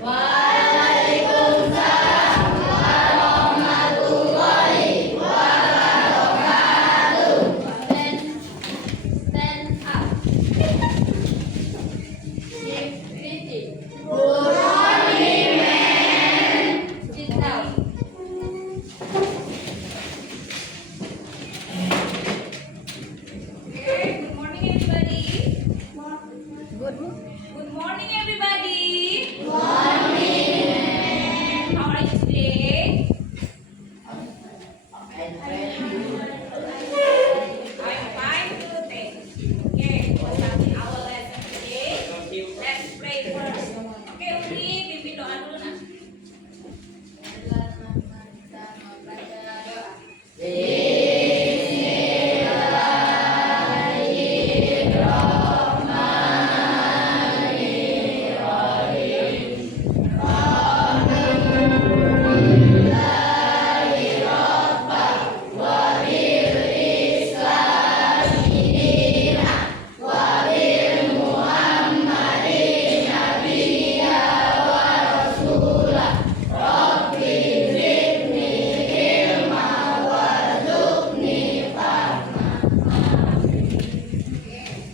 Waalaikumsalam warahmatullahi wabarakatuh. Stand up. Greeting. Good morning, man. Sit down. Okay, good morning everybody. Good morning everybody. morning. How are you today? I'm fine too, thanks. Okay, we're starting our lesson today. Let's pray first. Okay, Umi, pimpin doa dulu nak.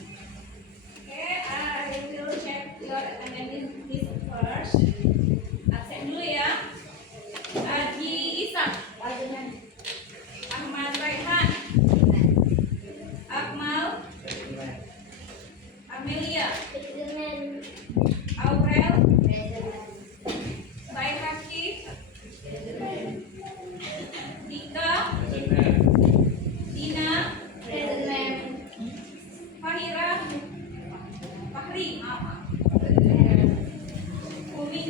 Okay, I will check your attendance list first. Absen dulu ya. Haji Ishak, Ahmad Raihan, Akmal, Amelia, Aurel, Saifaki, Dika, Dina, Fahira, Fahri, Umi,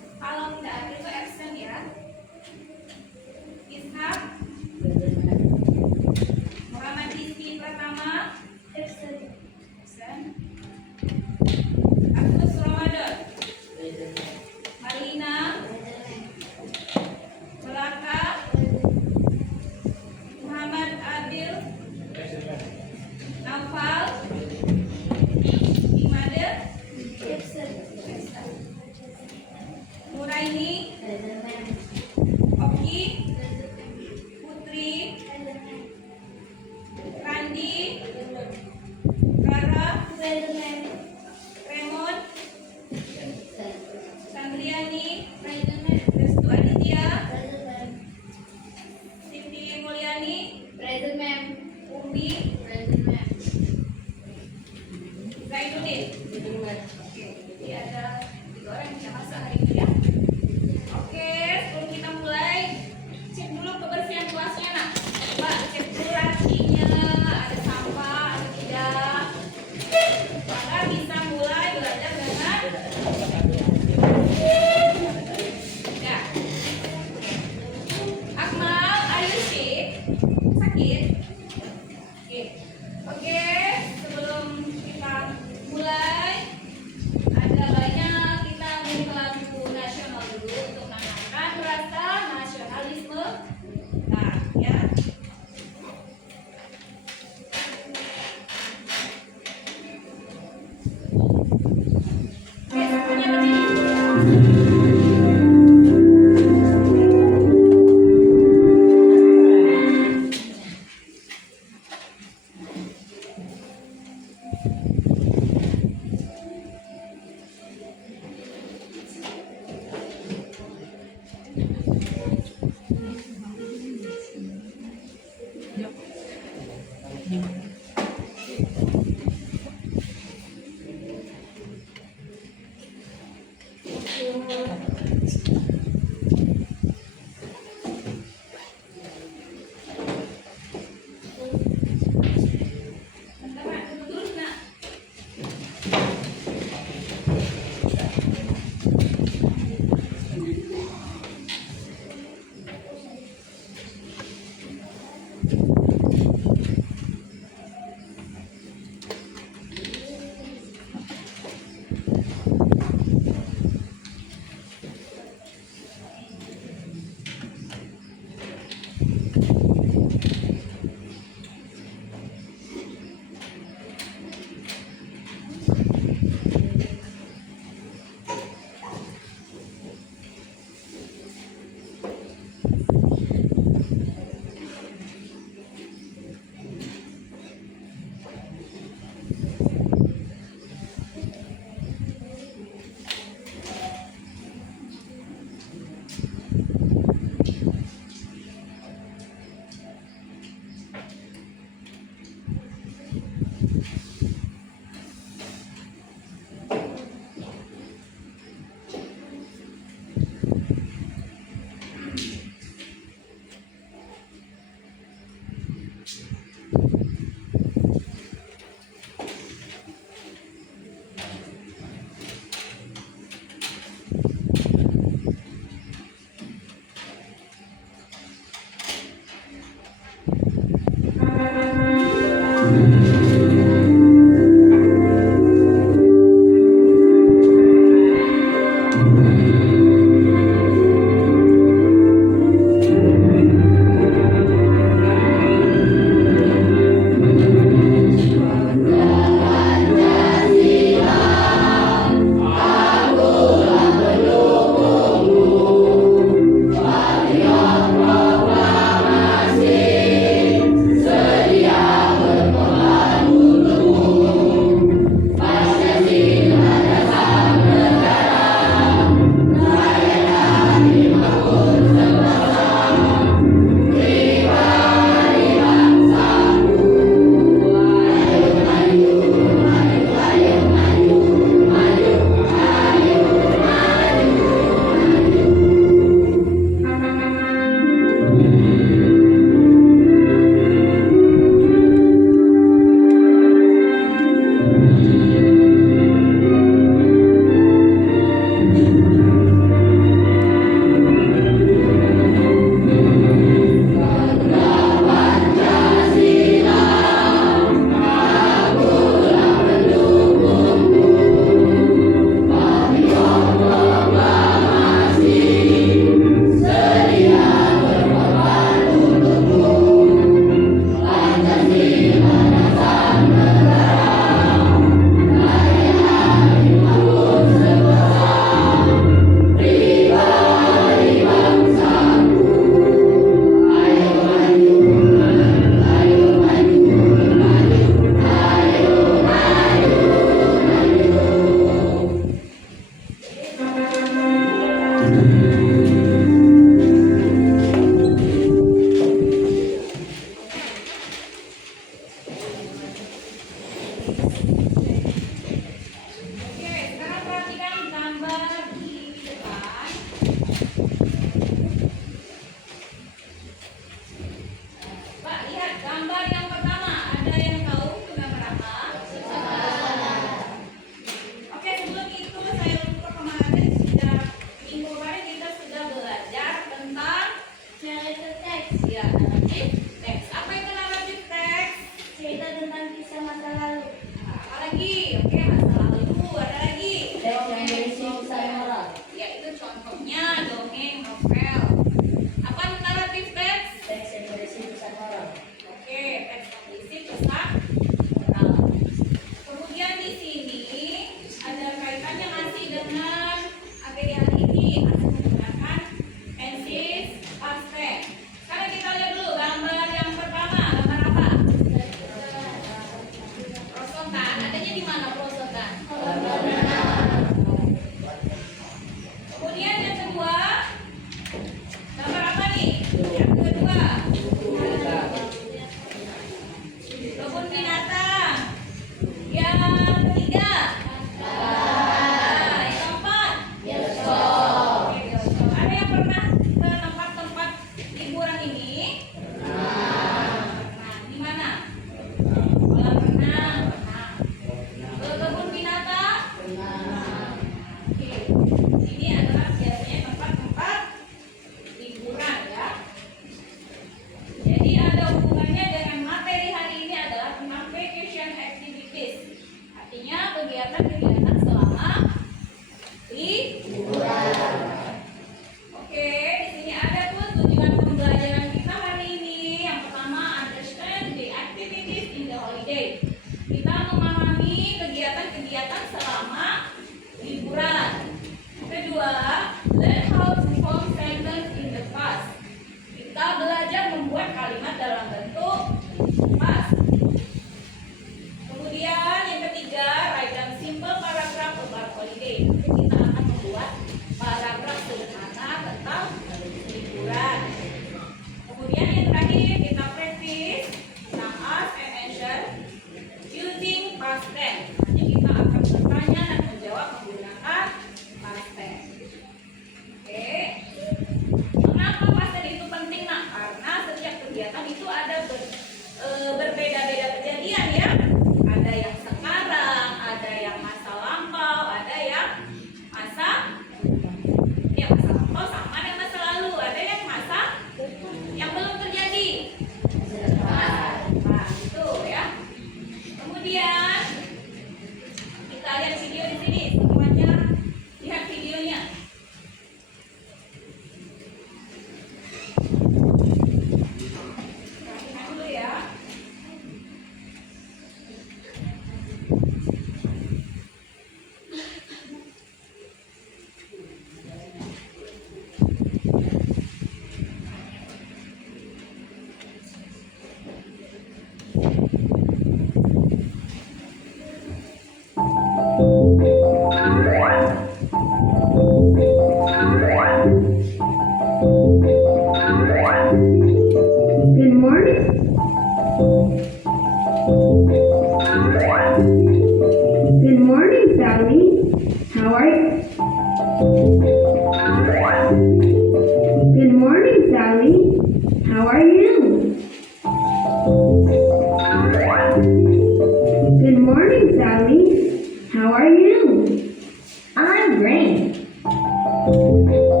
Good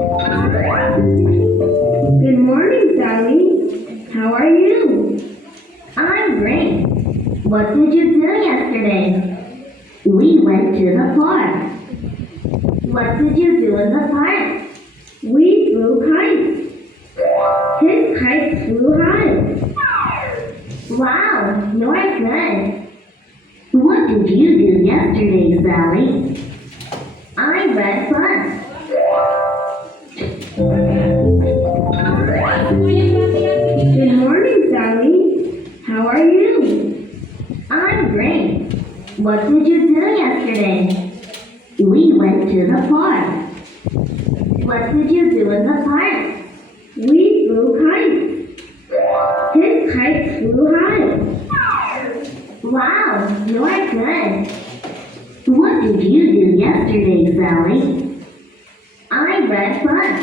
morning, Sally. How are you? I'm great. What did you do yesterday? We went to the park. What did you do in the park? We flew kites. His kite flew high. Wow, you're good. What did you do yesterday, Sally? I read books. Good morning, Sally. How are you? I'm great. What did you do yesterday? We went to the park. What did you do in the park? We flew kites. His kite flew high. Wow, you're good. What did you do yesterday, Sally? I read books.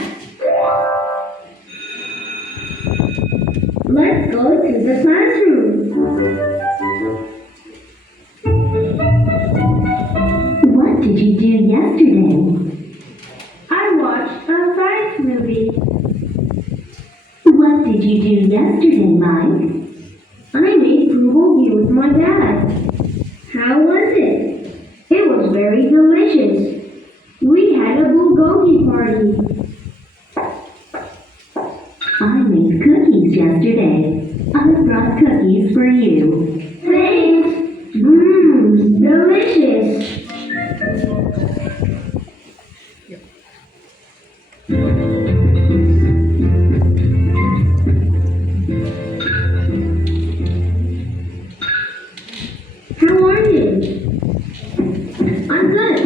Let's go to the classroom. What did you do yesterday? I watched a science movie. What did you do yesterday, Mike? I made bulgogi with my dad. How was it? It was very delicious. We had a bulgogi party. I made cookies yesterday. I brought cookies for you. Thanks. Delicious. How are you? I'm good.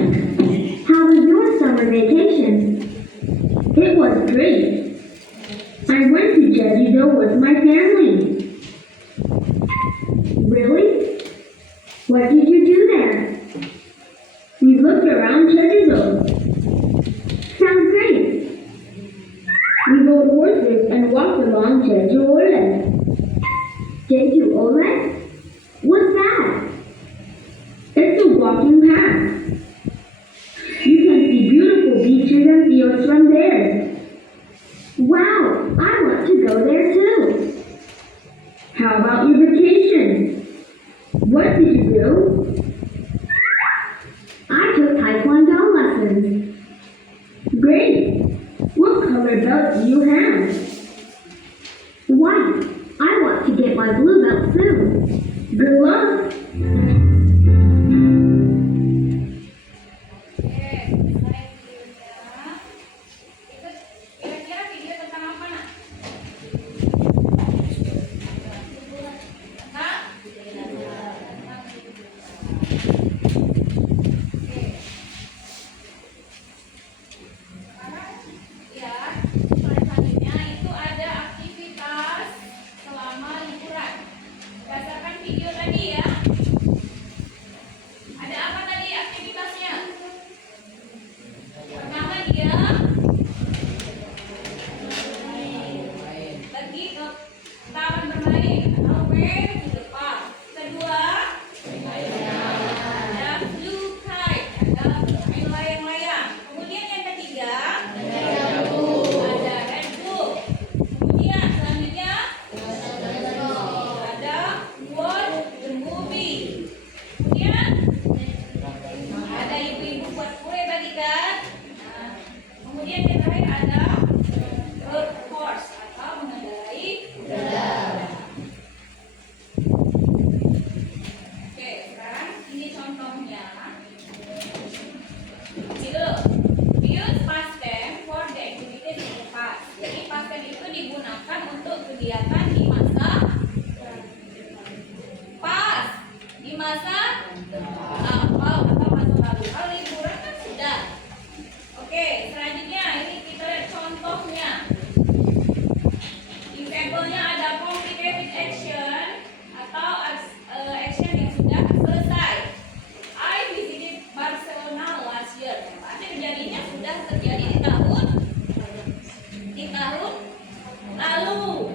How was your summer vacation? It was great. I went to Jeju-do with my family. Really? What did you do there? We looked around Jeju-do. Sounds great. We rode horses and walked along Jeju-Ole. Jeju-Ole? What's that? It's a walking path. You can see beautiful beaches and fields from there. Wow, I want to go there too. How about your vacation? What did you do? I took Taekwondo lessons. Great. What color belt do you have? White. I want to get my blue belt soon. Good luck. Kira-kira video tentang apa, Nak? Hah? Ya, selanjutnya itu ada aktivitas selama liburan. Berdasarkan video tadi ya. Ada apa tadi aktivitasnya? Pertama dia pergi ke taman bermain atau main di depan. Kedua, ada blue kite, ada main layang-layang. Kemudian yang ketiga, ada red bull. Kemudian selanjutnya ada watch the movie. Kemudian ada ibu-ibu buat kue bagikan. Kemudian yang terakhir ada road course atau mengendarai kuda. Oke, sekarang ini contohnya. Gitu. Use past tense for the activities in the past. Jadi past tense itu digunakan untuk kegiatan di masa past, di masa lampau atau masa lalu. Kalau liburan kan sudah. Oke, selanjutnya ini kita lihat contohnya. Example-nya ada complicated action atau action yang sudah selesai. I visited Barcelona last year. Artinya kejadiannya sudah terjadi di tahun lalu.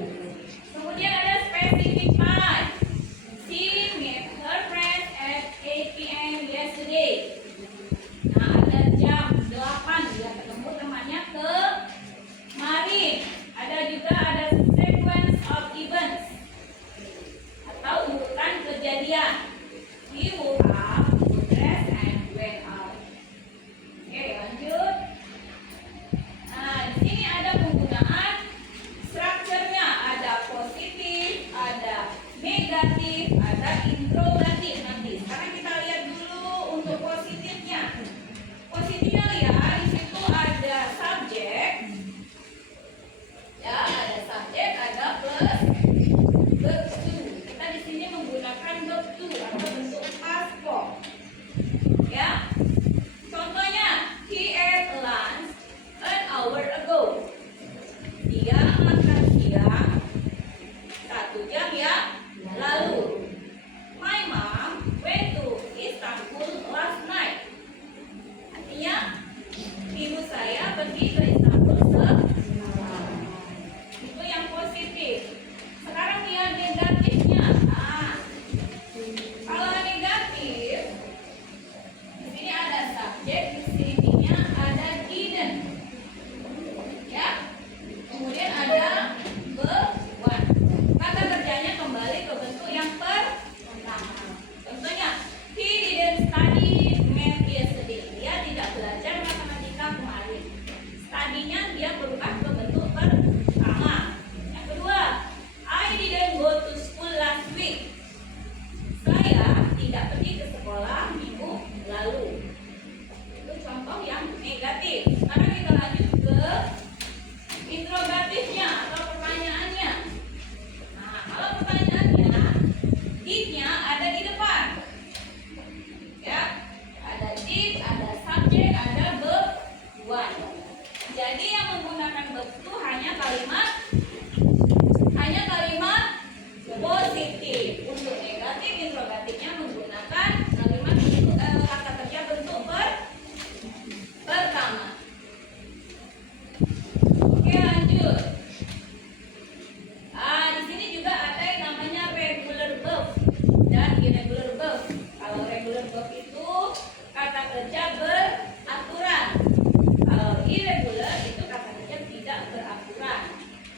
kalimat positif. Untuk negatif interrogatifnya menggunakan kalimat kata kerja bentuk pertama. Oke, lanjut. Di sini juga ada yang namanya regular verb dan irregular verb. Kalau regular verb itu kata kerja beraturan. Kalau irregular itu kata kerja tidak beraturan.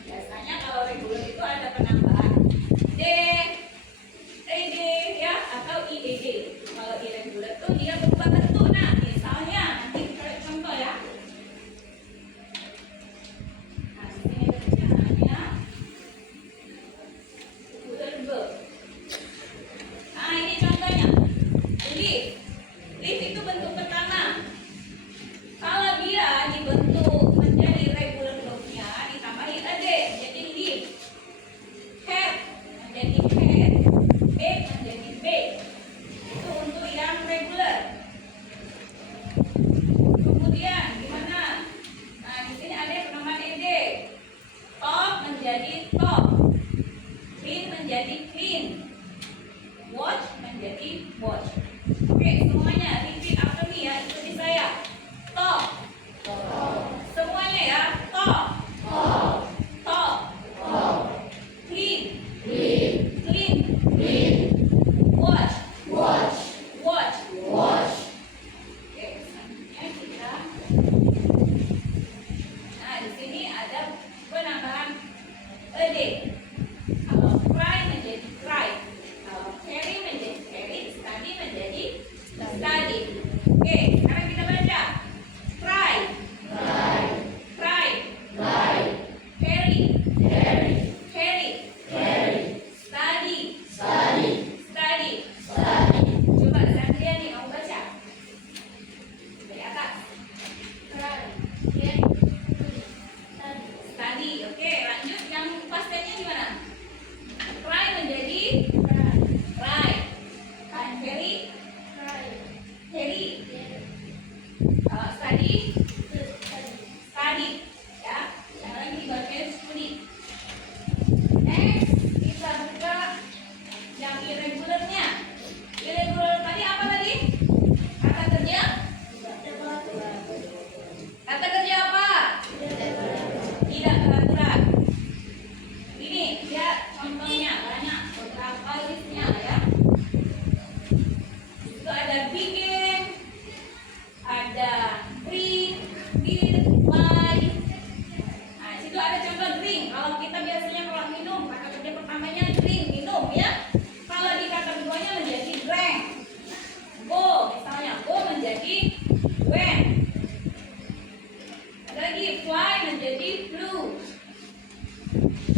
Biasanya kalau regular itu ada penambahan d, ed ya atau ied. Kalau irregular itu dia berubah bentuk. Nah, misalnya nanti kita lihat contoh ya. Nah, ini namanya regular verb. Nah, ini contohnya. Lift itu bentuk pertama. Kalau dia dibentuk menjadi regular verb-nya ditambahi ed jadi lift. Head menjadi head. Bake menjadi bake. Itu untuk yang regular. Kemudian gimana? Nah, di sini ada penambahan ed. Top menjadi top. Clean menjadi clean. Watch menjadi watch. Oke, semuanya repeat after me ya. Ikuti saya. Top. Semuanya ya. Top. Top. Clean. Clean. Watch. Watch. Oke, selanjutnya kita. Nah, di sini ada penambahan ed. Kalau cry menjadi cry. Kalau carry menjadi carry. Study menjadi study. Oke, sekarang kita baca. Cry. Carry. Study. Coba Zandria nih mau baca. Dari atas. Study. Oke, lanjut yang pastennya gimana? Cry menjadi cry. Carry. Kalau study. Ya, yang lagi dibaca studi. Next, kita buka yang irregularnya. Irregular tadi apa tadi? Kata kerja? Kata kerja apa? Tidak beraturan. Ini dia contohnya banyak beberapa listnya ya. Itu ada begin, ada drink, eat, buy. Nah, situ ada contoh drink. Kalau kita biasanya kalau minum, kata kerja pertamanya drink, minum ya. Kalau di kata keduanya menjadi drank. Go, misalnya go menjadi went. Ada lagi fly menjadi flew.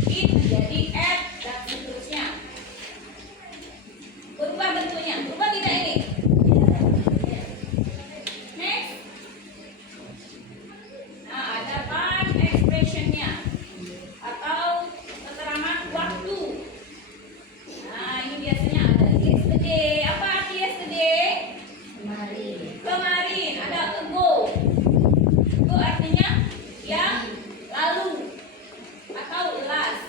Eat menjadi ate dan seterusnya. Berubah bentuknya, berubah tidak ini? Next. Nah, ada time expression-nya atau keterangan waktu. Nah, ini biasanya ada yesterday. Apa arti yesterday? Kemarin. Ada ago. Ago artinya yang lalu atau last.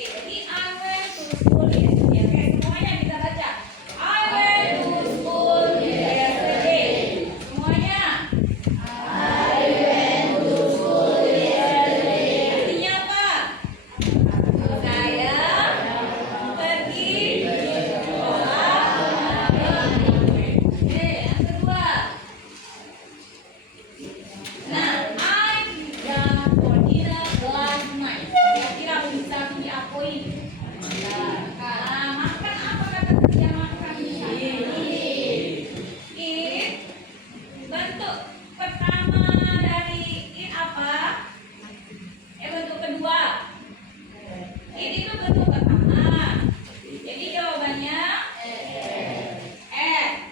Oke, jadi I went to school yesterday. Oke, semuanya bisa baca. I went to school yesterday. Semuanya. Artinya apa? Saya pergi sekolah. Oke, yang kedua. Nah, I got for dinner last night. Kira-kira bisa diakui. Makan apa kata kerja makan? Eat. Bentuk pertama dari eat apa? Bentuk kedua. Eat itu bentuk pertama. Jadi jawabannya I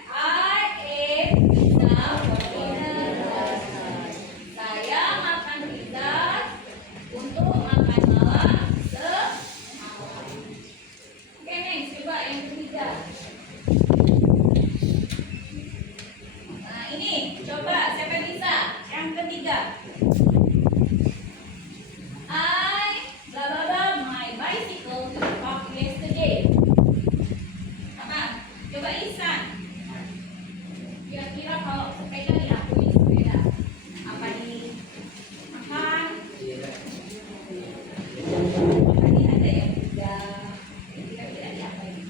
ate pizza for dinner last night. Saya makan pizza untuk makan malam semalam. Oke, next, coba yang ketiga. Nah, ini coba siapa yang bisa? Yang ketiga. I blah blah blah my bicycle to the park yesterday. Apa? Coba Ihsan. Kira-kira kalau sepeda diakui sepeda apa di makan? Tadi ada yang tiga. Kira-kira diakui.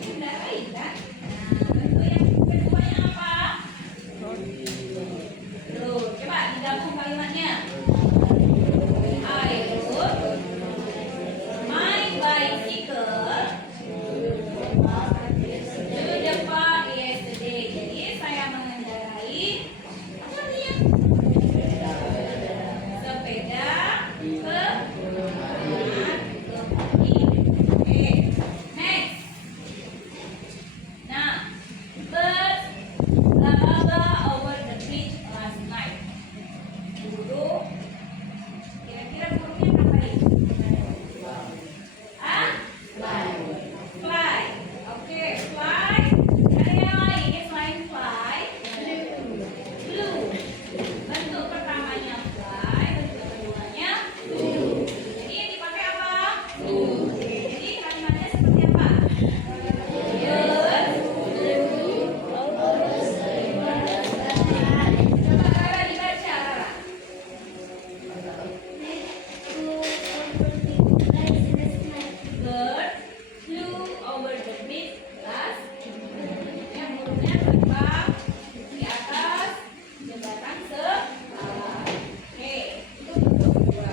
Kendarai kan? Nah, bentuk yang keduanya apa? Loh, coba digabung kalimatnya. I rode my bicycle to the park yesterday. Jadi saya mengendarai apa dia? Sepeda ke Oke, next. Nah, birds blah blah blah over the bridge last night. Burung. Kira-kira burungnya ngapain? Ah? Fly. Oke, fly. Ada yang lain selain fly? Blue. Bentuk pertamanya fly, bentuk keduanya blue. Jadi yang dipakai apa? Blue. Jadi kalimatnya seperti apa? Coba Rara dibaca, Rara. Bird flew over the bridge last. Yang burungnya terbang di atas jembatan semalam. Oke, itu bentuk kedua.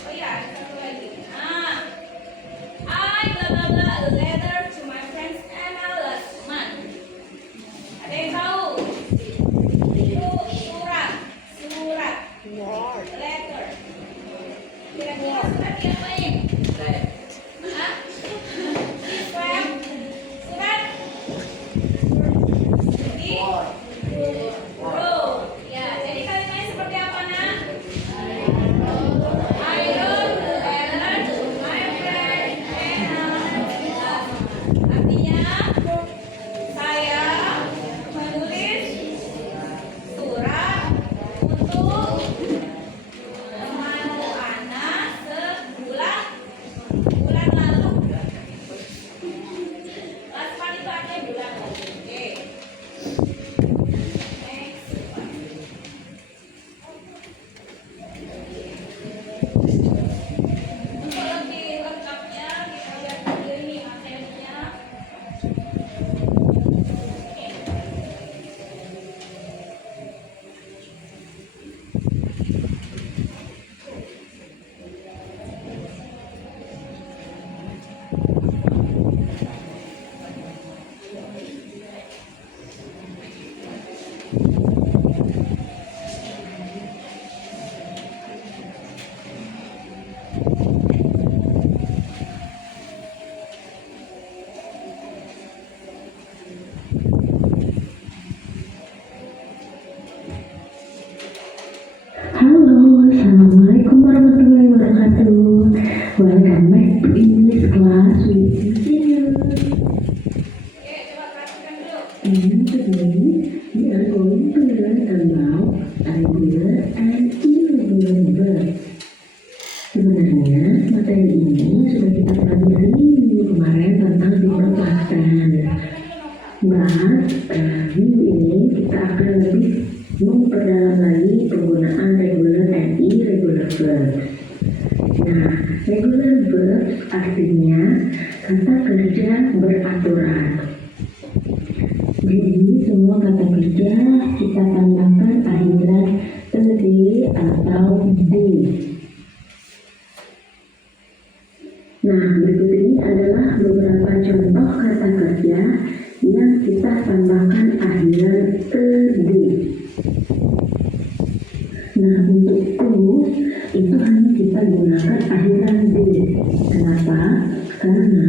Oh iya, ada satu lagi. I blah blah blah a letter to my friends Emma last month. Ada yang tahu? Itu surat. Letter. Kira-kira surat diapain? Hah? Surat. Jadi wrote. Ya, jadi kalimatnya seperti apa, Nak? I wrote a letter to my friend Anna last month. Artinya saya menulis surat untuk temanku Ana bulan lalu. Last month itu artinya bulan lalu. Oke. Next. Untuk lebih lengkapnya kita lihat video ini materinya. Oke. Sebenarnya materi ini sudah kita pelajari minggu kemarin tentang simple past tense. Minggu ini kita akan lebih memperdalam lagi penggunaan regular and irregular verbs. Nah, regular verbs artinya kata kerja beraturan. Jadi semua kata kerja kita tambahkan akhiran ed atau d. Nah, berikut ini adalah beberapa contoh kata kerja yang kita tambahkan akhiran ed. Nah, untuk terus itu hanya kita gunakan akhiran d. Kenapa? Karena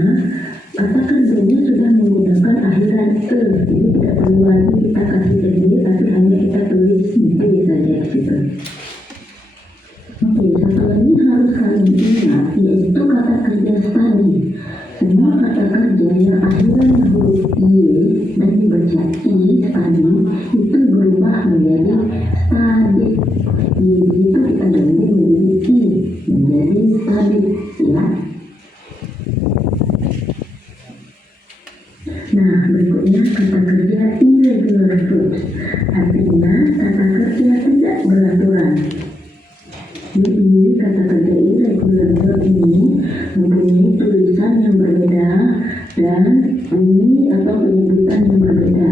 kata kerjanya sudah menggunakan akhiran e, jadi tidak perlu lagi kita kasih ed, tapi hanya kita tulis d saja di situ. Oke, satu lagi harus kalian ingat, yaitu kata kerja study. Semua kata kerja yang akhirnya huruf y dan dibaca i study itu berubah menjadi study. Y itu kita ganti menjadi i, menjadi study, ya. Nah, berikutnya kata kerja irregular verbs, artinya kata kerja tidak beraturan. Jadi kata kerja irregular verb ini mempunyai tulisan yang berbeda dan bunyi atau penyebutan yang berbeda.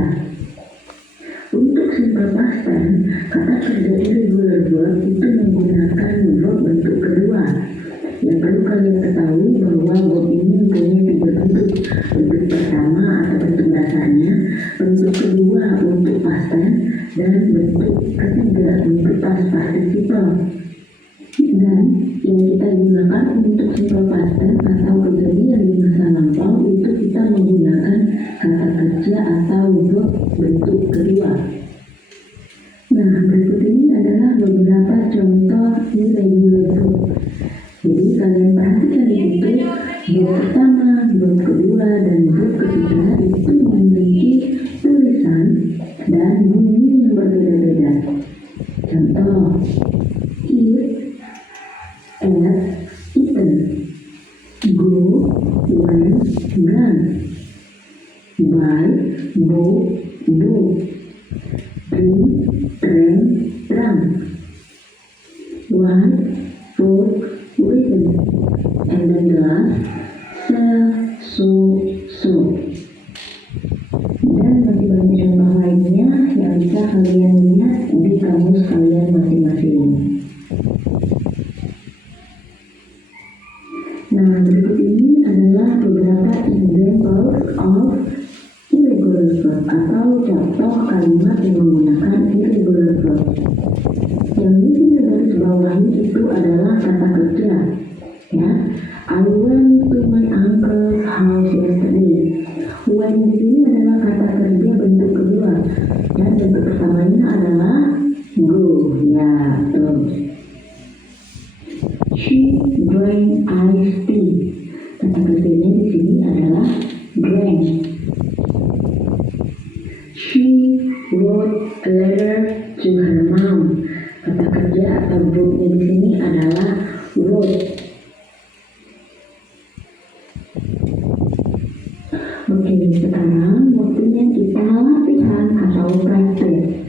Untuk simple past tense, kata kerja irregular verb itu menggunakan verb bentuk kedua. Yang perlu kalian ketahui bahwa verb ini mempunyai tiga bentuk. Bentuk pertama atau bentuk dasarnya, bentuk kedua untuk past tense, dan bentuk ketiga untuk past participle. Dan yang kita gunakan untuk simple past tense atau kejadian di masa lampau itu kita menggunakan kata kerja atau verb bentuk kedua. Nah, berikut ini adalah beberapa contoh irregular verb. Jadi kalian perhatikan di situ, verb pertama, verb kedua, dan verb ketiga itu memiliki tulisan dan bunyi yang berbeda-beda. Contoh, eat, eaten, go, went, gone, buy, bought, bought, drink, drank, drunk, write, wrote, written, and then the last, sell, sold. Dan masih banyak contoh lainnya yang bisa kalian lihat di kamus kalian masing-masing. Nah, berikut ini adalah beberapa examples of irregular verb atau contoh kalimat yang menggunakan irregular verb. Yang di sini garis bawahi itu adalah kata kerja. Ya, I went to my uncle's house yesterday. When di sini adalah kata kerja bentuk kedua. Dan bentuk pertamanya adalah go. Ya, betul. She drank iced tea. Kata kerjanya di sini adalah drank. She wrote a letter to her mom. Kata kerja atau verbnya di sini adalah wrote. Oke, sekarang waktunya kita latihan atau praktek.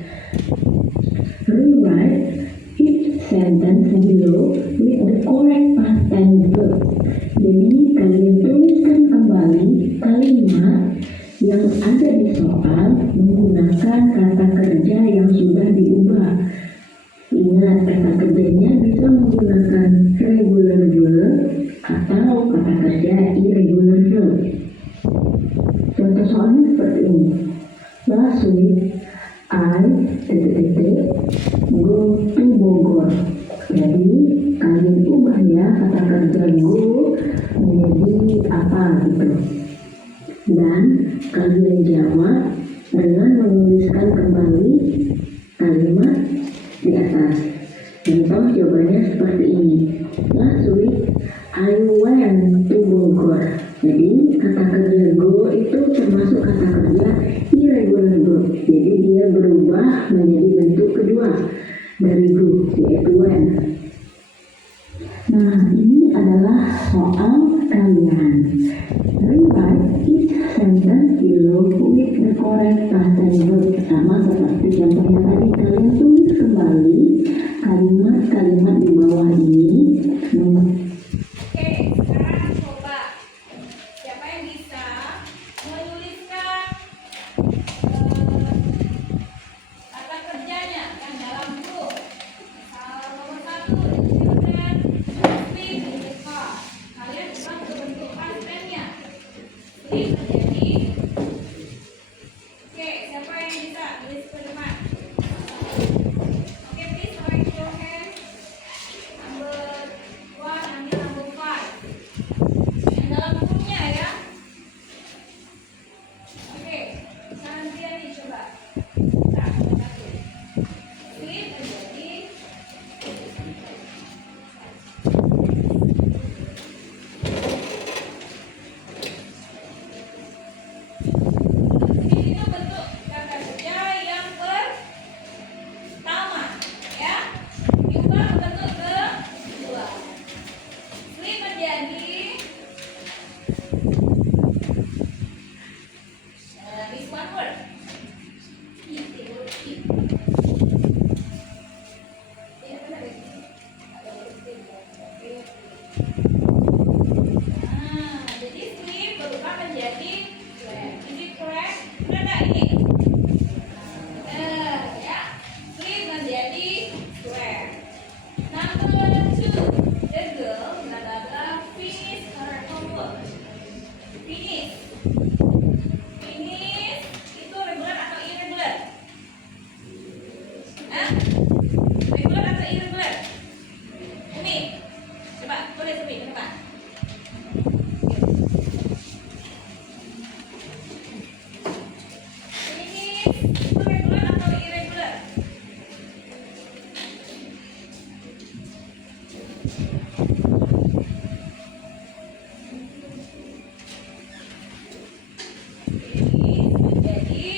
Rewrite each sentence below with the correct past tense verb. Jadi kalian tuliskan kembali kalimat yang ada di soal menggunakan kata kerja yang sudah diubah. Ingat, kata kerjanya bisa menggunakan regular verb atau kata kerja irregular verb. Contoh soalnya seperti ini. Last week, I go to Bogor. Jadi kalian ubah ya kata kerja go menjadi apa gitu. Dan kalian jawab dengan menuliskan kembali kalimat di atas. Contoh jawabannya seperti ini. Last week, I went to Bogor. Jadi kata kerja go itu termasuk kata kerja irregular verb. Jadi dia berubah menjadi bentuk kedua dari go, yaitu when. Nah, ini adalah soal kalian. Rewrite each sentence below with the correct past tense verb. Sama seperti contohnya tadi, kalian tulis kembali kalimat-kalimat di bawah ini. Oke, sekarang coba siapa yang bisa menuliskan kata kerjanya yang dalam grup. Nomor 1, children sleep in the car. Kalian ubah ke bentuk past tense-nya. Sleep menjadi. Oke, siapa yang bisa tulis ke depan? Oke, please raise your hand. Number 1, nanti number 5. Yang dalam grupnya ya. Oke, sekarang dia nih coba. Satu. Sleep menjadi. Ini itu bentuk kata kerja yang pertama, ya. Diubah ke bentuk kedua. Sleep menjadi. This one word. Eat, the word eat. Iya, benar ya? Ada huruf T, ya. Oke. Jadi sleep berubah menjadi sleep. Is it correct? Benar nggak ini? Ya. Sleep menjadi sleep. Number 2, the girl finish her homework. Finish. Finish itu regular atau irregular? Hah? Regular atau irregular? Umi, coba tulis Umi, coba. Finish itu regular atau irregular? Finish menjadi.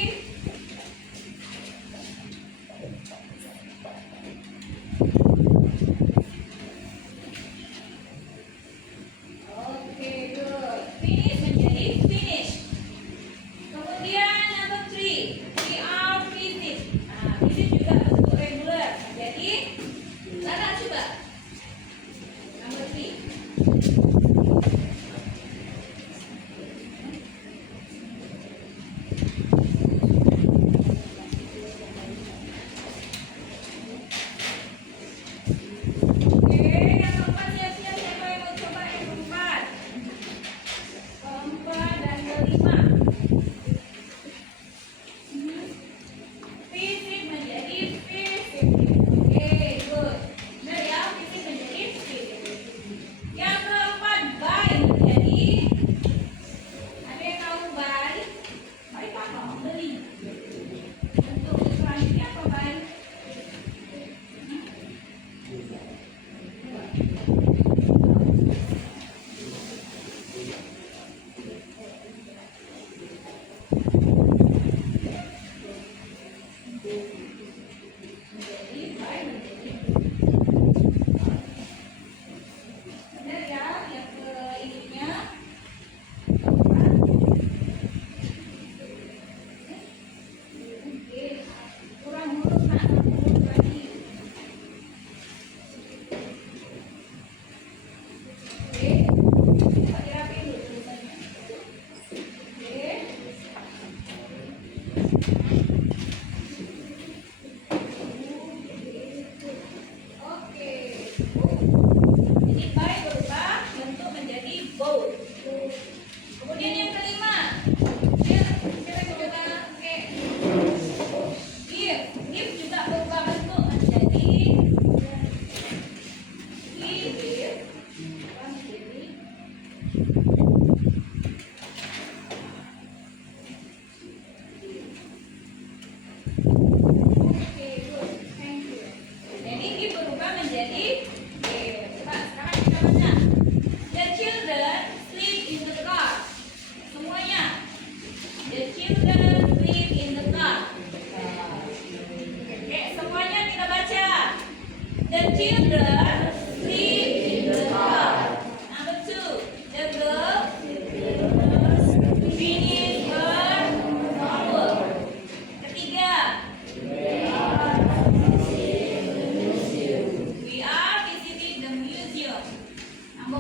Oke, good. Finish menjadi finish. Kemudian number 3, we are finished. Finished juga bentuk regular. Jadi, Lara coba. Number 3. Oke, yang keempat siap-siap siapa yang mau coba yang keempat? Keempat dan kelima. Visit menjadi visit. Oke, good. Benar ya, visit menjadi visit. Yang keempat, buy.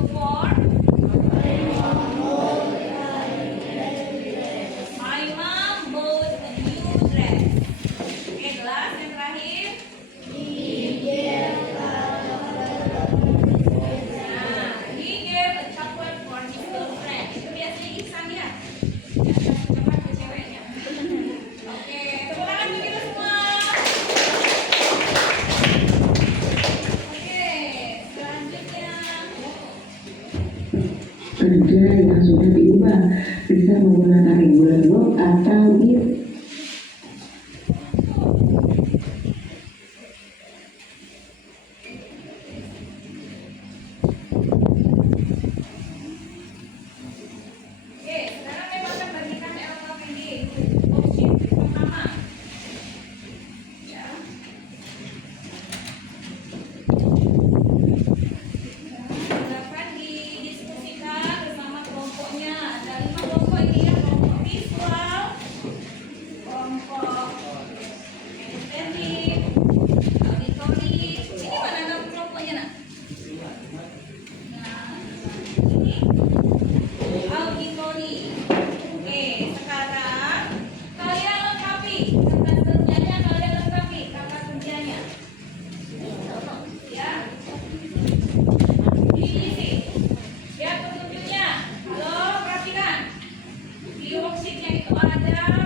for my mom bought a new dress. Oke, jelas yang terakhir. Nah, he gave a chocolate for his girlfriend. Itu biasanya Ihsan ya. Yang kasih coklat ke ceweknya. Oke, tepuk tangan untuk kita semua. Oke, selanjutnya. Kerja yang sudah diubah bisa menggunakan regular verb atau if. Oke, sekarang saya akan bagikan elemen ini. Worksheet pertama. Ya. Silakan didiskusikan bersama kelompoknya. Ada 5 kelompok ini ya, kelompok visual, kelompok estetik, auditory. Ini mana nama kelompoknya nak? Nah, ini auditory. Oke, sekarang kalian lengkapi kata kerjanya, kalian lengkapi kata kerjanya. Ya. Diisi. Lihat petunjuknya. Halo, perhatikan. Di worksheetnya itu ada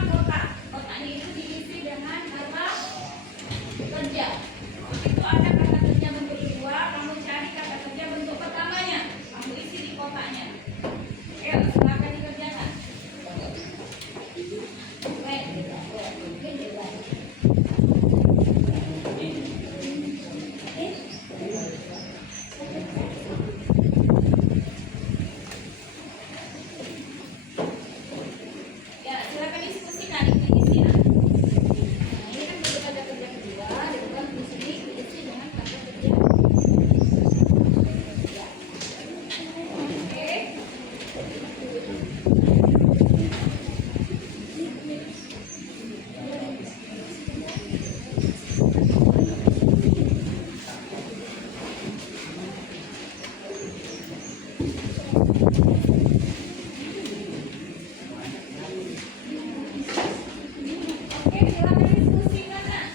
kotak. Kotaknya itu diisi dengan kata kerja. Itu ada kata kerja bentuk kedua. Kamu cari kata kerja bentuk pertamanya. Kamu isi di kotaknya. Ayo, silakan dikerjakan. Ya, silakan diskusikan itu isi. Nah, ini kan bentuk kata kerja kedua, itu kan di sini diisi dengan kata kerja. Oke. Oke, silakan diskusikan nah.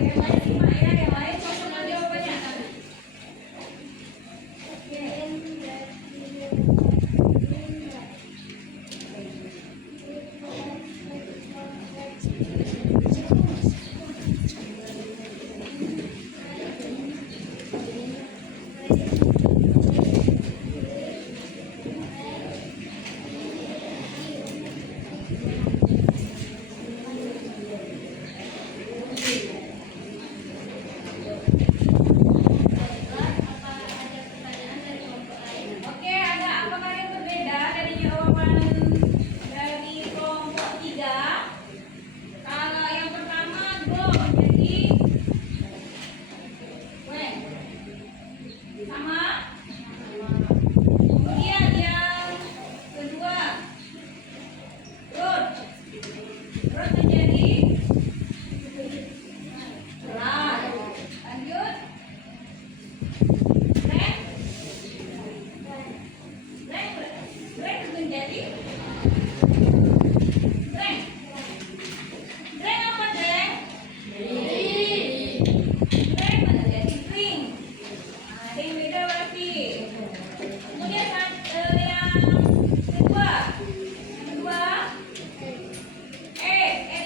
yang lain simak ya, yang lain kosongan jawabannya. Oke, ada apakah yang berbeda dari jawaban dari kelompok 3? Kalau yang pertama go menjadi when. Sama? Kemudian yang kedua road. Road menjadi right. Lanjut. Drink menjadi drink. Drink apa drink? Drink menjadi drink. Nah, ada yang beda berarti. Kemudian yang kedua.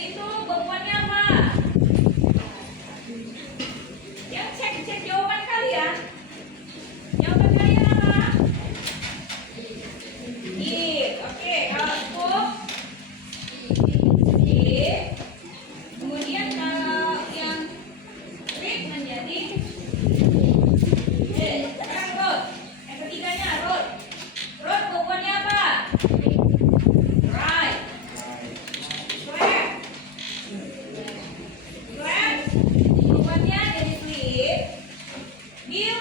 Itu bekuannya apa? Yang cek jawaban kalian. Jawaban kalian apa? Oke, kalau scoop kemudian kalau yang rig menjadi sekarang road. Yang ketiganya road. Road bobotnya apa? Right. Square. Square bobotnya jadi slip. Bill.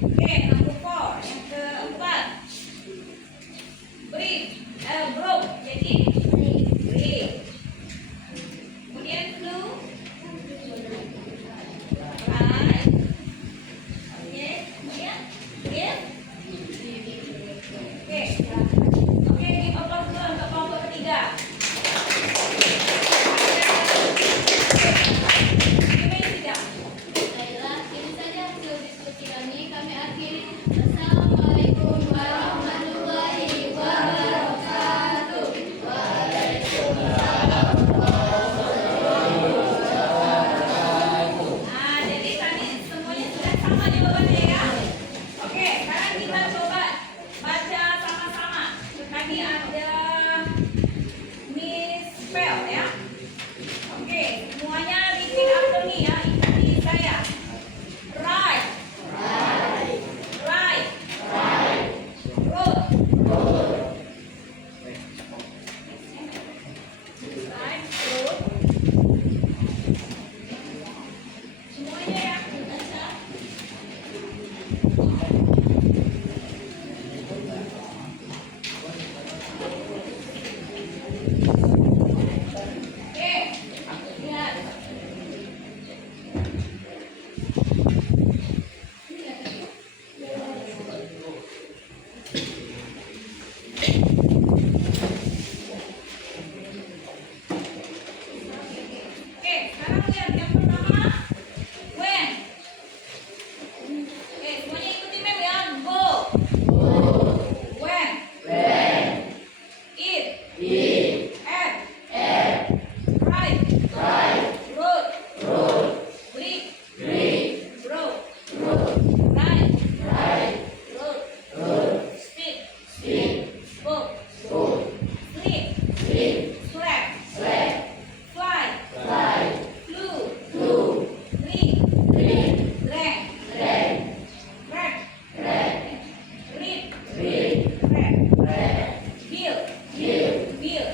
Oke, number 4. Yang keempat. Broke jadi break. Kemudian flu. Right. Oke, kemudian if. Oke, give applause dulu untuk kelompok ketiga. Gimana tidak? Baiklah, ini saja hasil diskusi kami. Kami akhiri. Assalamualaikum warahmatullahi wabarakatuh. Nah, jadi tadi semuanya sudah sama jawabannya ya. Oke, sekarang kita coba baca sama-sama. Tadi ada misspell ya. Oke, semuanya repeat after me ya. Ikuti saya. Right. Road. Right, road. Semuanya ya. Baca. Oke, lihat. Oke, sekarang lihat yang pertama when. Oke, semuanya ikuti mem ya. Go. When. Eat. At. Right. Road. Break. Broke. Right. Road. Speak. Spoke. Sleep. Slept. Fly. Flew. Drink. Drank. Read. Read. Build.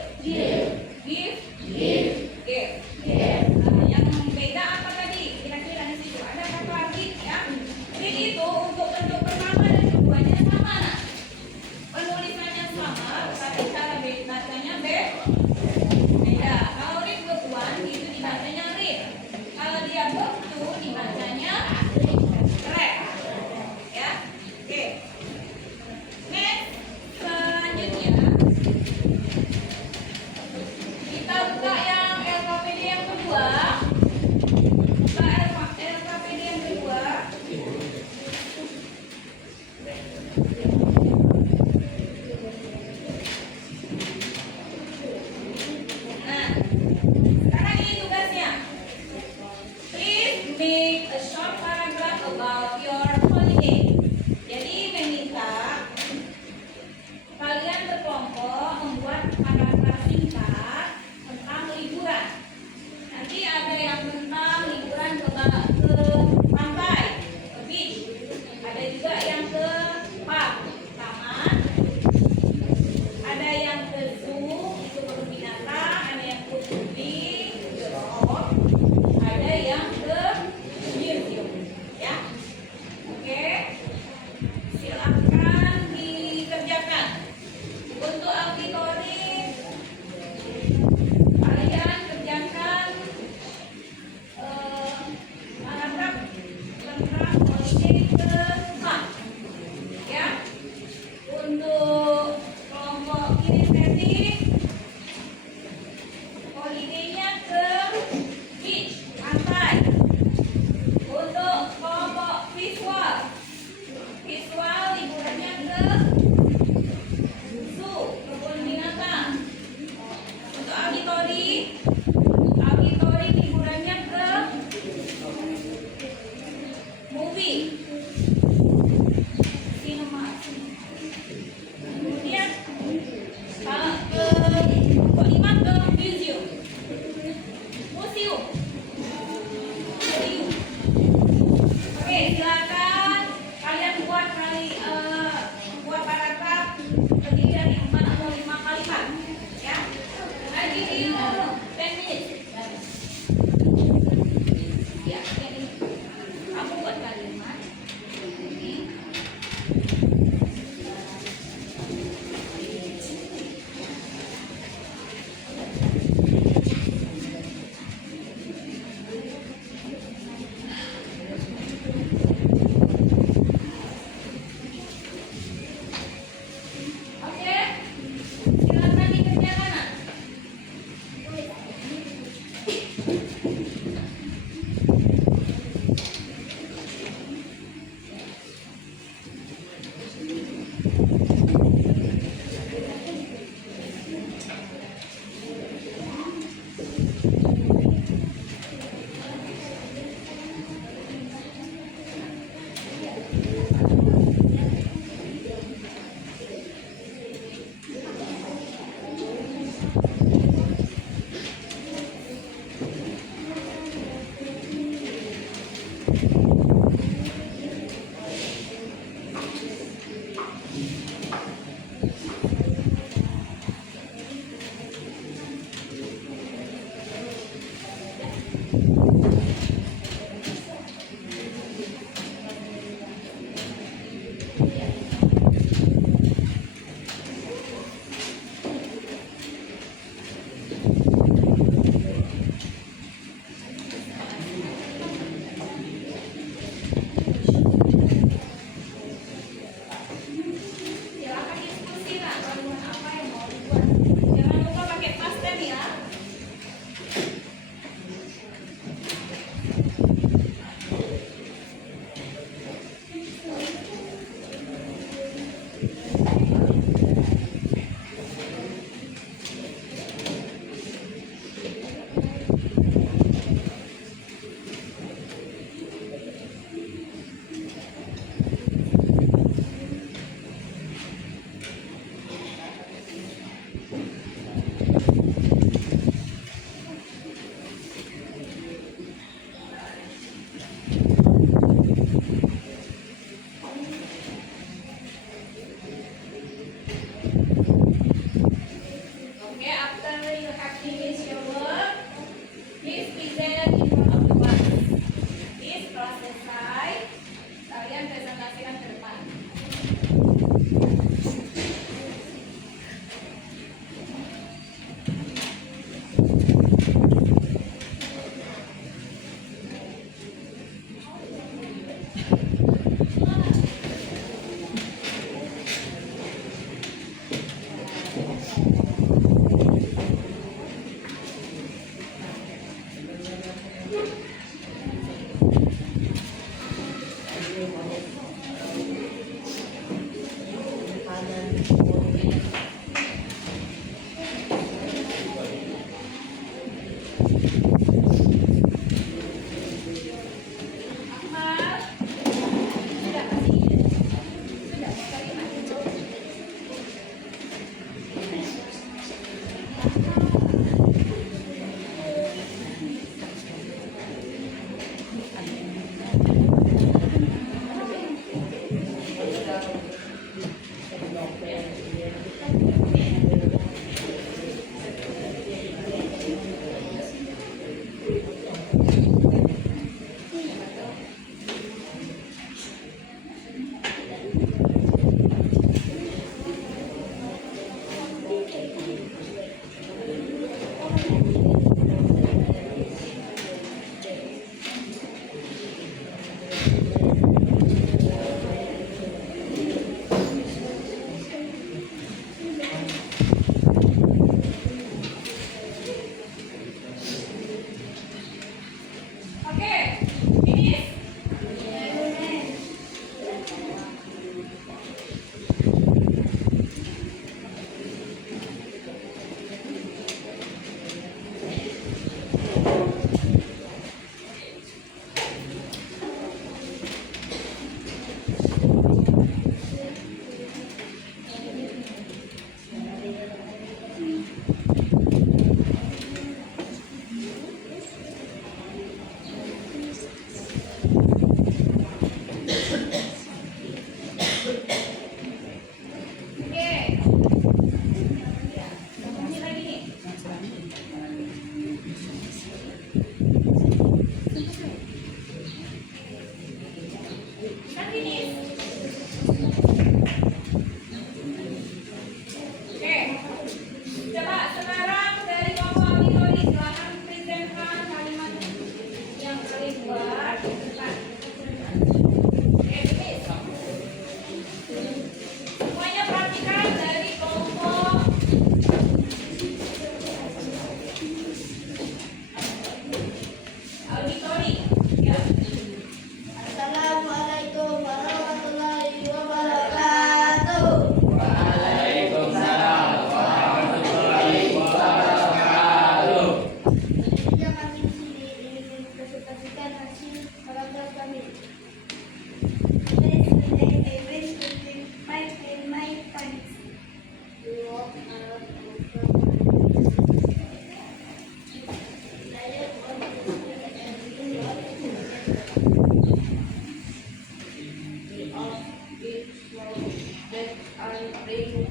Sekarang ini tugasnya. Please make a short paragraph about your holiday. Jadi meminta kalian berkelompok membuat paragraf singkat tentang liburan. Nanti ada yang tentang liburan ke pantai, ke beach. Ada juga yang ke park, taman. Ada yang ke zoo, itu kebun binatang. Ada yang ke tubing, bioskop. Ada yang ke museum, ya. Oke, silakan dikerjakan. Untuk auditori, kalian kerjakan paragraf tentang holiday ke Jepang, ya. Untuk kelompok kinestetik, holidaynya ke beach, pantai. Untuk kelompok visual, liburannya ke zoo, kebun binatang. Untuk auditori liburannya ke movie, cinema. Kemudian kalau ke kelompok 5 ke museum. Oke, silakan kalian buat paragraf terdiri dari 4 atau 5 kalimat, ya. I give you 10 minutes. Ya, ini. Aku buat kalimat. Ini. Oke, silakan dikerjakan. Nak. Silakan diskusi, Nak, panduan apa yang mau dibuat. Jangan lupa pakai pasten, ya. Okay, after you have finished your work, please present in front of the class. Please kelas selesai, kalian presentasikan ke depan. Akmal, sudah kasih ide. Sudah mau kalimat. Oke, finish. Oke. Ini lagi nih. Kan finish. Oke. Coba sekarang dari kelompok auditori silakan presentkan kalimat yang kalian buat. Oke, finish. Semuanya perhatikan dari kelompok auditori. Ya. Assalamualaikum warahmatullahi wabarakatuh. Selanjutnya kami di sini ingin mempresentasikan hasil paragraf kami. Let's make a race between five and my friends. We walk out of Lion on the street and we walk to the of big flow that are playing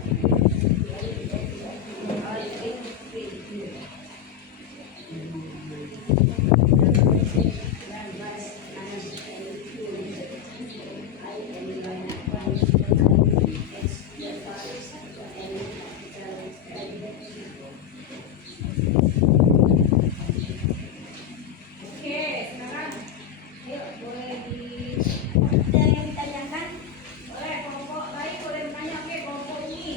Oke, sekarang ayo boleh Ada yang ditanyakan? boleh kelompok lain boleh bertanya. Oke, kelompok ini.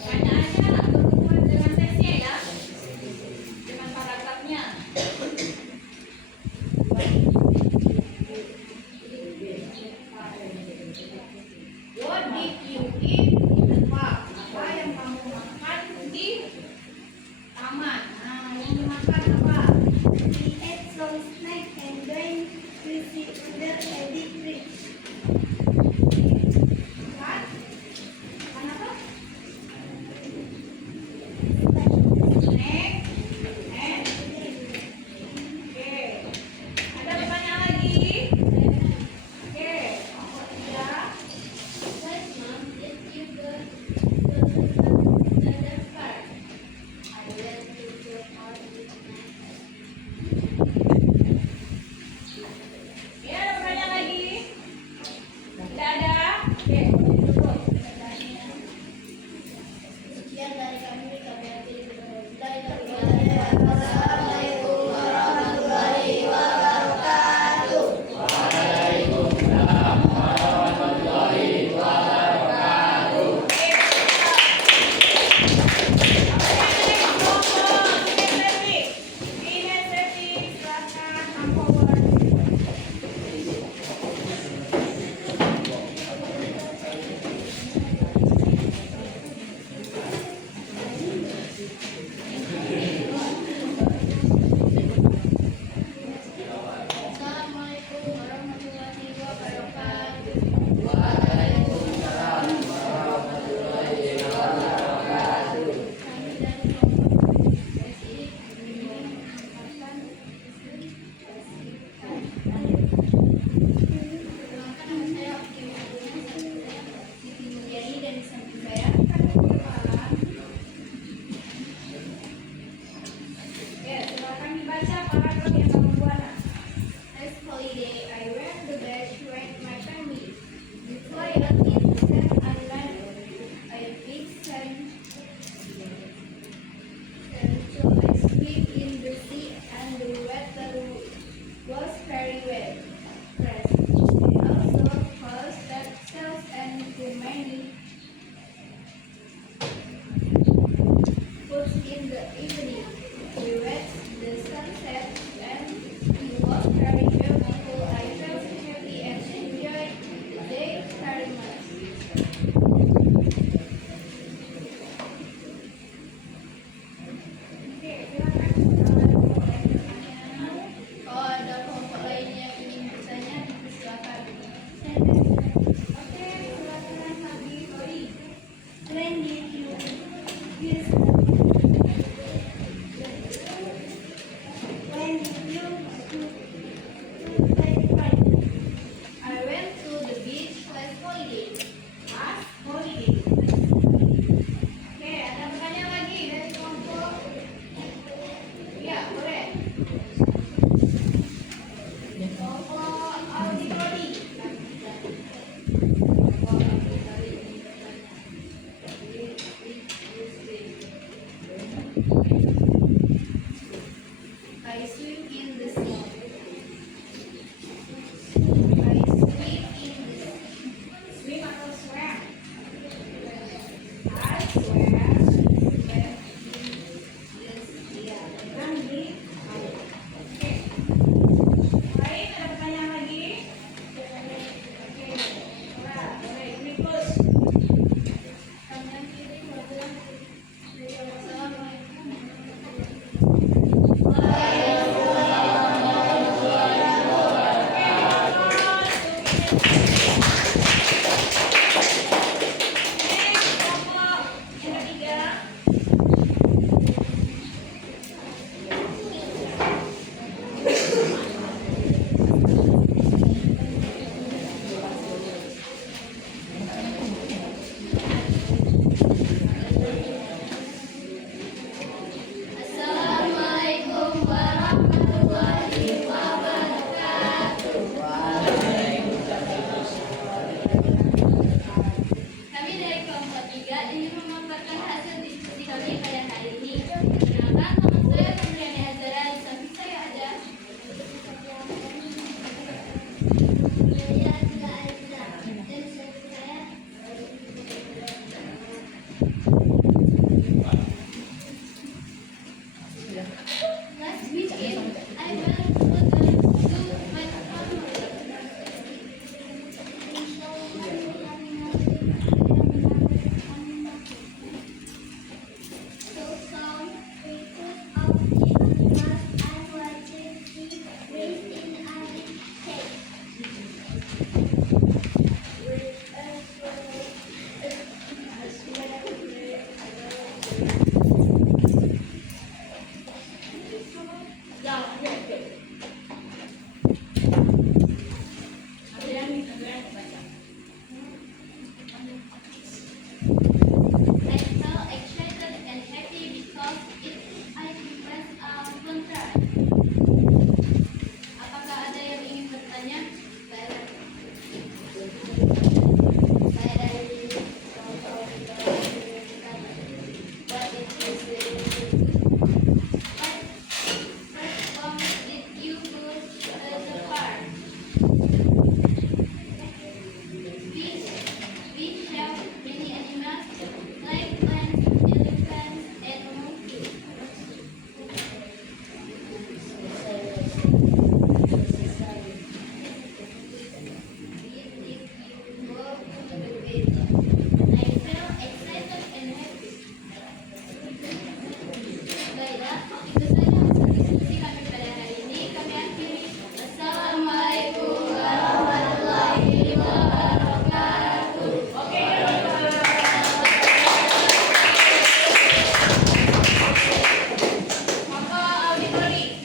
Pertanyaannya berhubungan dengan tesnya ya, dengan paragrafnya. What did you eat in the park? Apa yang kamu makan di taman? Nah, yang dimakan apa? We ate some snack and drank juicy under a big tree. Kan? Makan apa? Snack and oke. Ada pertanyaan lagi? Oke, kelompok 3. Yes, Mom, did you go to the park? I went to the park with my Ya, ada pertanyaan lagi? Tidak ada? Oke, boleh dulu. Sekian dari kami akhiri Assalamualaikum warahmatullahi wabarakatuh. Baik, ada pertanyaan lagi? Oke. Ora, baik, ini close. Kanan kiri wajah. Assalamualaikum. Yang ketiga. Assalamualaikum warahmatullahi wabarakatuh. Kami dari kelompok 3 ingin memaparkan hasil diskusi kami pada hari ini. Perkenalkan, nama saya Febriani Azara, di samping saya ada Yulia Azra, dan saya last weekend, I went to my so some pictures of the animals I wanted to raise in a cage. I felt excited and happy because I was a contract. Apakah ada yang ingin bertanya? Saya dari kelompok 3. What is this? First one, did you go to the park? We have many animals like lions, elephants, and monkeys. I felt excited and happy. Baiklah, itu saja hasil diskusi kami pada hari ini. Kami akhiri. Assalamualaikum warahmatullahi wabarakatuh. Oke, maka auditori.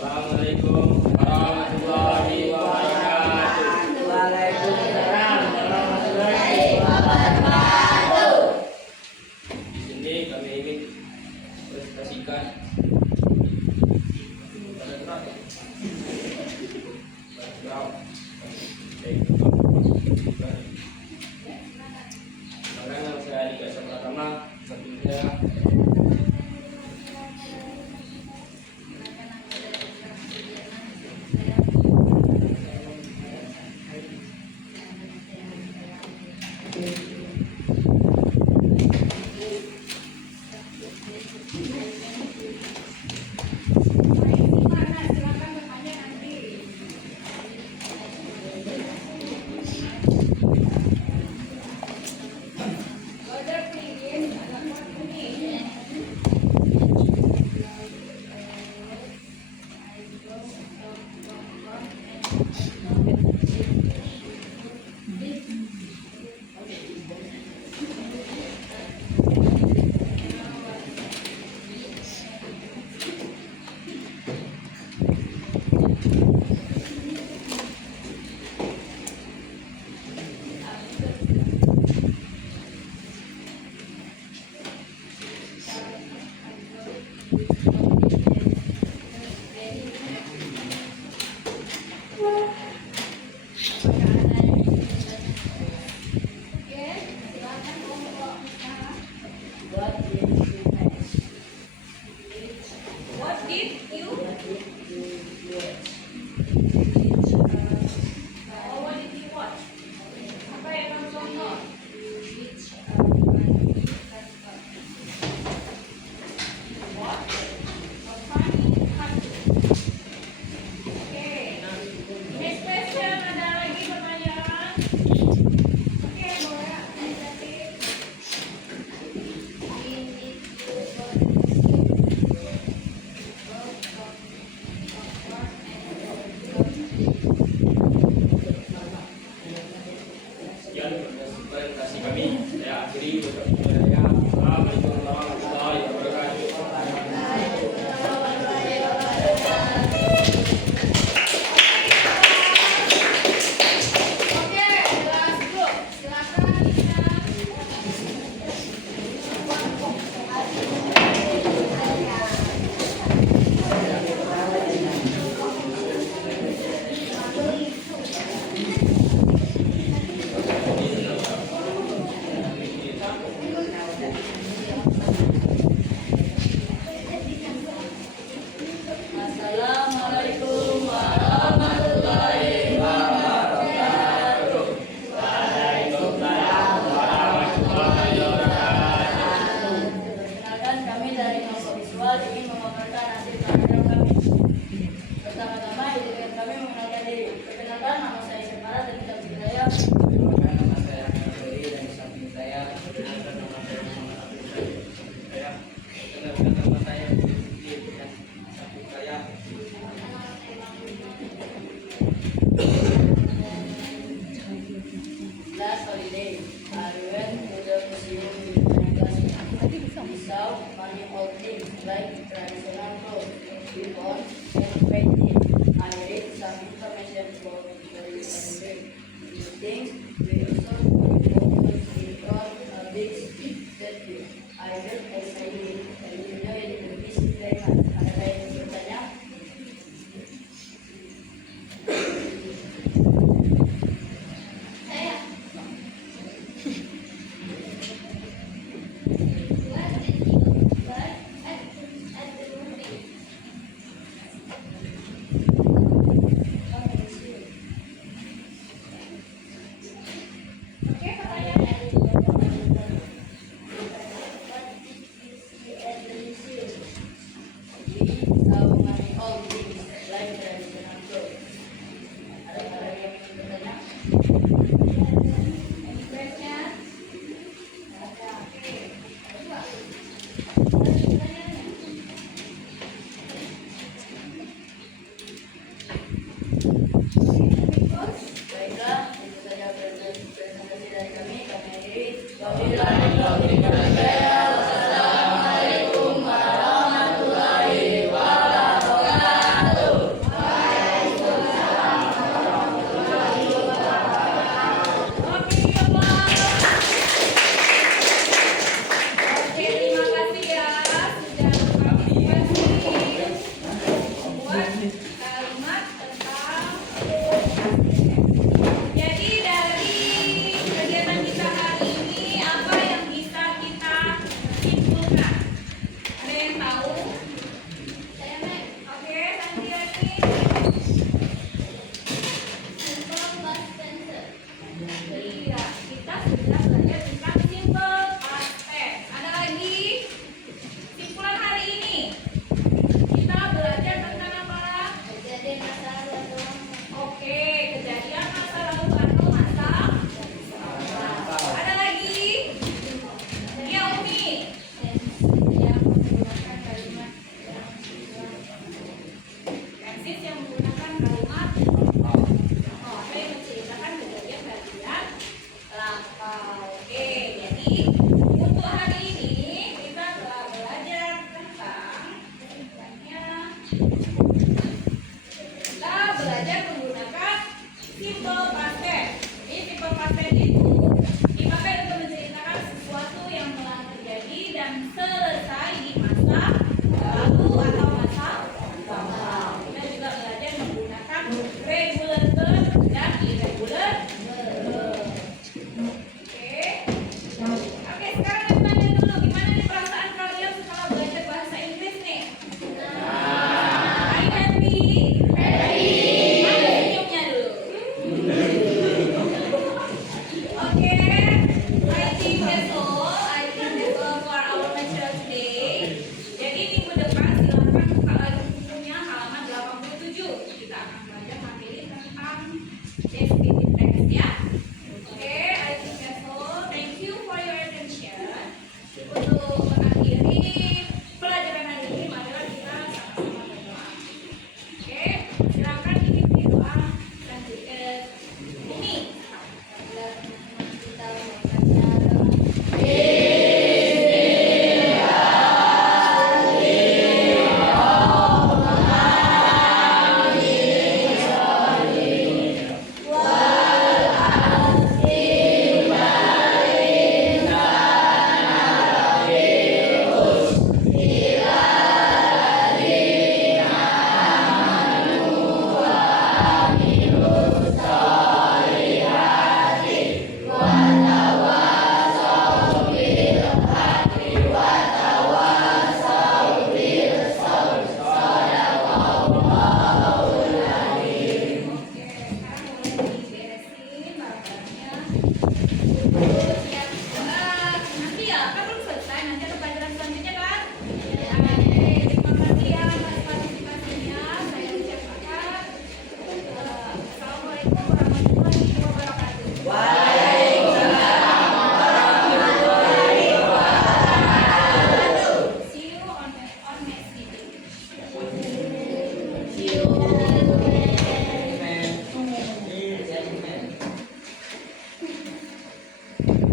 Assalamualaikum warahmatullahi wabarakatuh. Waalaikumsalam warahmatullahi wabarakatuh. Di sini kami ingin presentasikan Karena saya di Desa Pratama, tentunya What did you watch? What did you Oh, what did you watch? Apa yang kamu tonton? What? A funny cartoon. Oke. Next question, ada lagi pertanyaan? Oke, boleh. Inisiatif. We need to Sekian presentasi kami. Saya akhiri ucapan saya. Assalamualaikum warahmatullahi wabarakatuh. Oke, kelas grup. Silakan Nina. Assalamualaikum warahmatullahi wabarakatuh. Perkenalkan, kami dari kelompok visual ingin memaparkan hasil program kami. Pertama-tama, izinkan kami mengenalkan diri. Perkenalkan, nama saya Semara dan kita saya. Perkenalkan, nama saya Ferry dan di samping saya. Perkenalkan, nama saya Muhammad Abdul Syed. Perkenalkan, nama saya Zulkifli dan samping saya. Last holiday, I went to the museum with my classmates. We saw many old things like traditional clothes, weapons, and painting. I read some information about the history. These things we also focus on a big stick that way. I felt excited